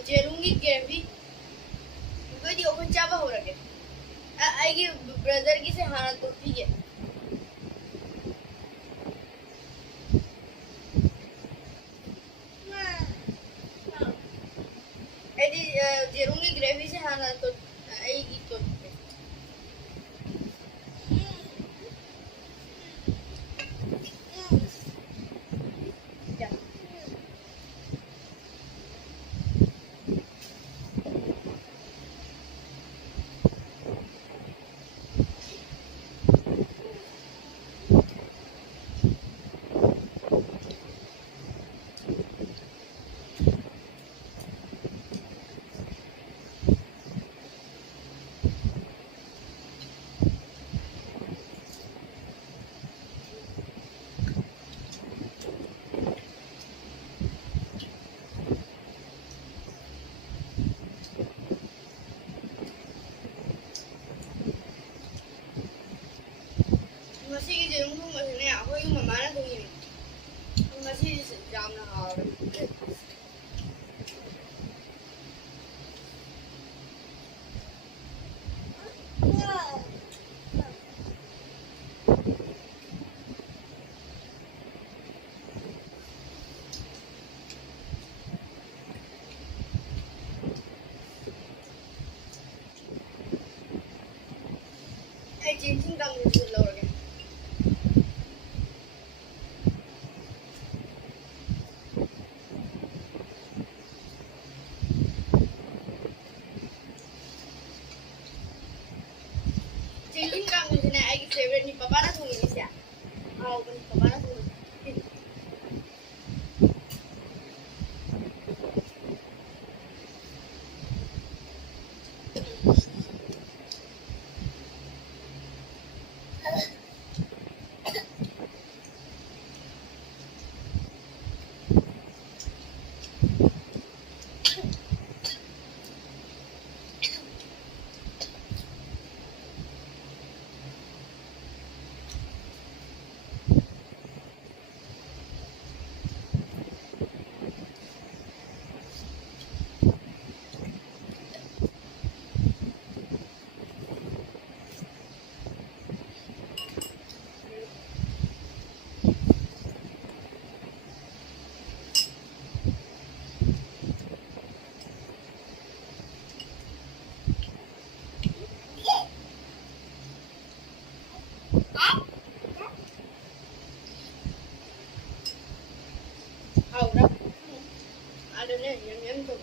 जेरूंगी gravy video को चाबा हो रखे आएगी ब्रदर की से हाना तो ठीक है यदि जेरूंगी ग्रेवी से हाना तो आएगी तो मसीह जेरूंगी मसीह ने आपको ये ममाना तो ये मसीह जाम ना हाव ai changing काम से लो रखे changing काम से ना आई की फेवरेट नहीं पापा ना सुनी नहीं क्या आओ बन पापा ना सुनी आओ ना ada nih yang tuh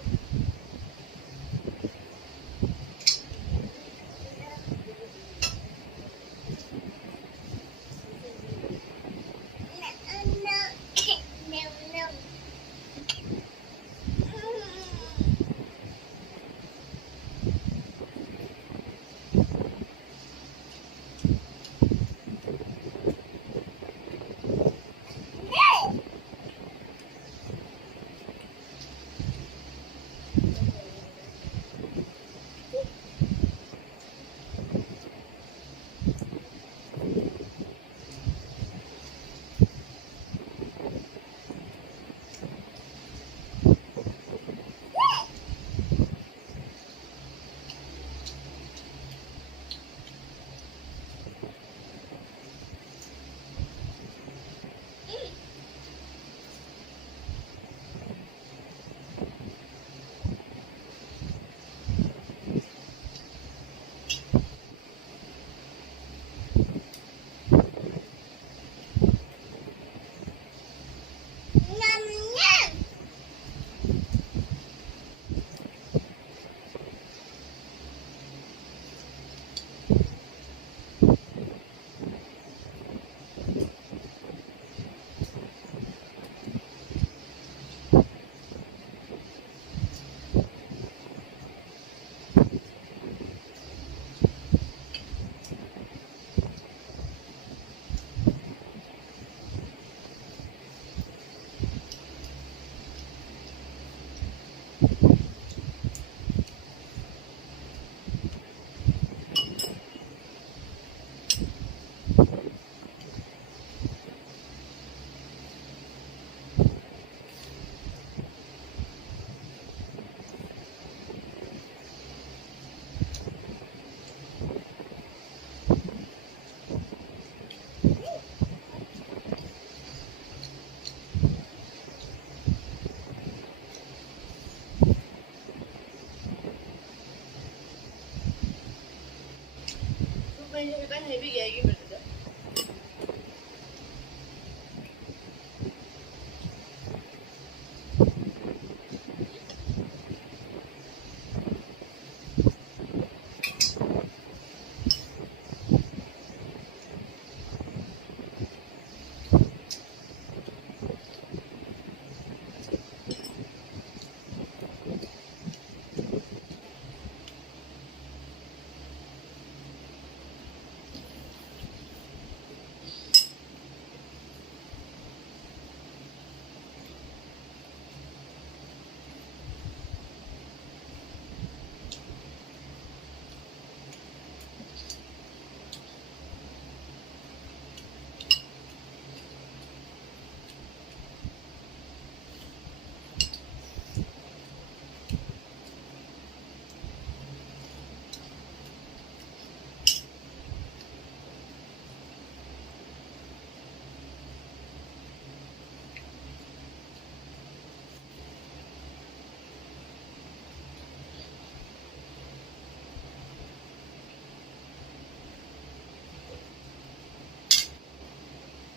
ꯀꯃꯦꯟꯁꯦ ꯈꯤꯇꯪ ꯍꯥꯏꯕꯤꯒꯦ ꯑꯩꯒꯤ ꯕ꯭ꯔꯗꯔꯗ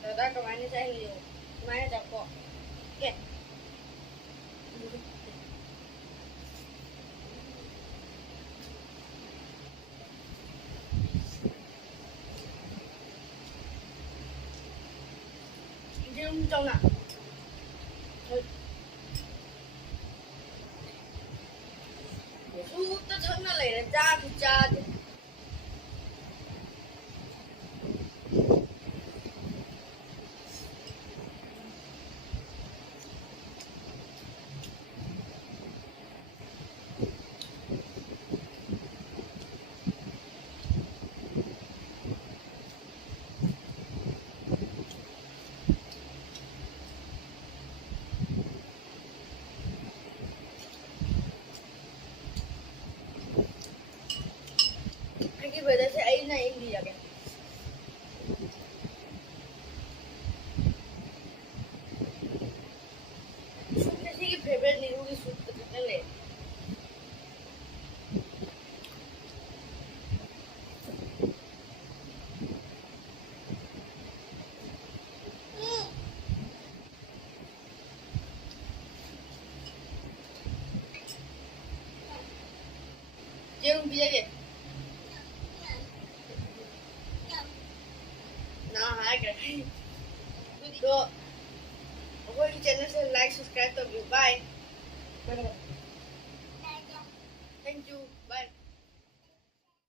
Brother kemarin saya liu kemarin ada kok oke 지금 전화 suốt tất thân nó lại là cha thì cha thì cái về đây sẽ ấy này em gì vậy suốt cái gì cái favorite नहीं होगी suốt tất thân ले 지금 비자게 ना है क्या तो channel से like subscribe तो bye